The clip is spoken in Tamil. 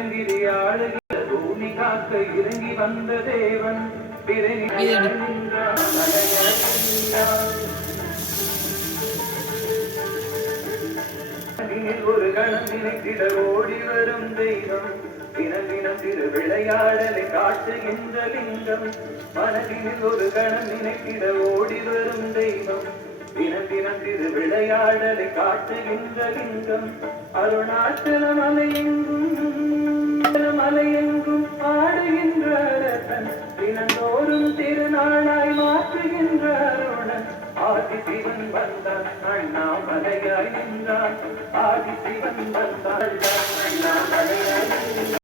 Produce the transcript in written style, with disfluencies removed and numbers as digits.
இறங்கி ஆளுகிற பூமி காக்க இறங்கி வந்த தேவன் ஒரு கணம் நினைத்திட ஓடி வரும் தெய்வம் தினம் தினம் திரு விளையாடலை காட்டுகின்ற லிங்கம் மனதினில் ஒரு கணம் நினைத்திட ஓடி வரும் தெய்வம் தினம் தினம் திரு விளையாடலை காட்டுகின்ற லிங்கம் அருணாச்சல மலையெங்கும் ஆடுகின்ற அரசன் தினந்தோறும் திருநாளாய் மாற்றுகின்ற அருணன் ஆதிசிவன் வந்தான் அண்ணாமலையாய் நின்றான் ஆதிசிவன் வந்தான் அண்ணாமலையாய் நின்றான்